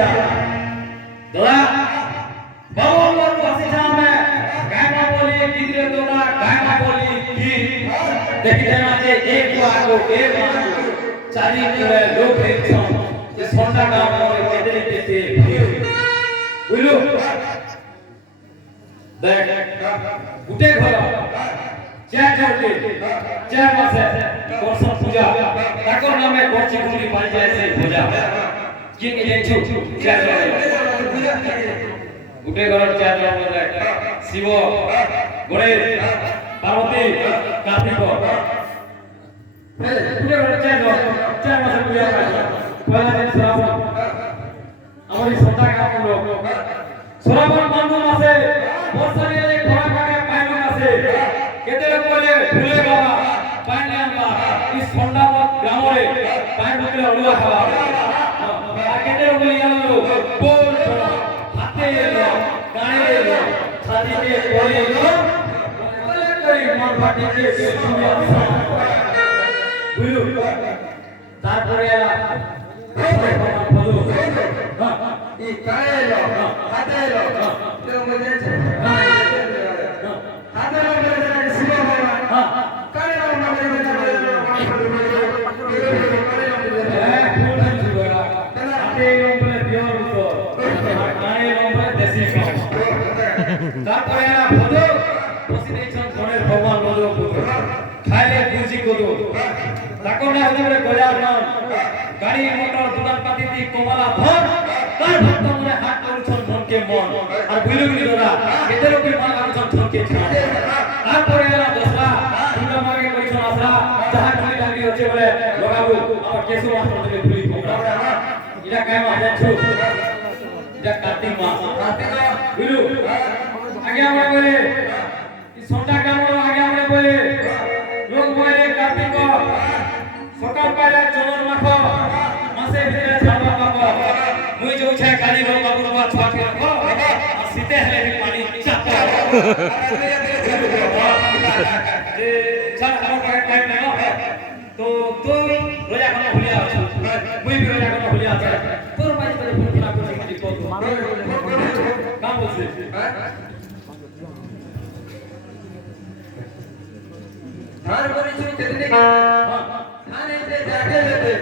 दिया दोला बाबू और पसीना में गायमा बोली गिरे दोला गायमा बोली की देखि देना जे एक को एक चारी पूरे लोग एक ये सोना काम और केदरी केते बुझलो देख उठे घर चार जोड़े चार मासे वर्षा पूजा ताकर नामे गोची गुली पाई जाए से पूजा किए के जेंचु चार जोड़े उठे घर चार जोड़े शिव गणेश पार्वती कार्तिक उठे घर चार मासे पूजा पहला दिन श्रावण हमारी सोता काम लोग श्रावण मानव मासे वर्षा ने खरा काके पाइनो मासे केते बोले फुले बाबा पाइने आंबा इस फंडावत ग्राम रे पाइन बकले अलुआ खावा केते बोले यालो बोल हाथे लो गाने लो छाती के कोली लो बोले करी मन फाटी के सुनिया बुझलो तारपरे एला बोलो ई काए लो हाथे लो तो मुझे हाथे लो शिव भगवान काए लो मुझे তারপরে এরা ভদো বসে দেখছেন গণের ভগবান বলো খাইলে বুঝি কত তাকো না হতে পারে গজার নাম গাড়ি মোটর দোকান পাতি দি কমলা ধন তার ভক্ত মনে হাত করছন মনকে মন আর বুইলুগুলি ধরা কেদের উপরে মান করছন মনকে ছাড় তারপরে এরা দশরা দুর্গা মাকে কইছন আসরা যাহা গুলি লাগি হচ্ছে বলে লগাবো আমার কেসু মাস্টার থেকে ভুলি কোমরা এটা কাই মা দেখছো এটা কার্তিক মাস বুঝলু আগে আমরা বলে এই সোটা কামড় আগে আমরা বলে লোক বলে কার্তিক সকাল পাইলে চলন মাখো মাসে ভিতরে ছাড়বা পাবো মুই যৌছে কালি গো বাবু বাবা ছুয়াকে রাখো আর শীতে হলে পানি চাপা যে স্যার আমার কাছে টাইম নাই তো তুই রোজা খানা ভুলিয়া আছো মুই भी রোজা খানা ভুলিয়া আছে তোর মাঝে করে ভুল না করছিস কি কত কাম বলছিস ধার করেছিস কেদিনে থানে তে যাকে যেতে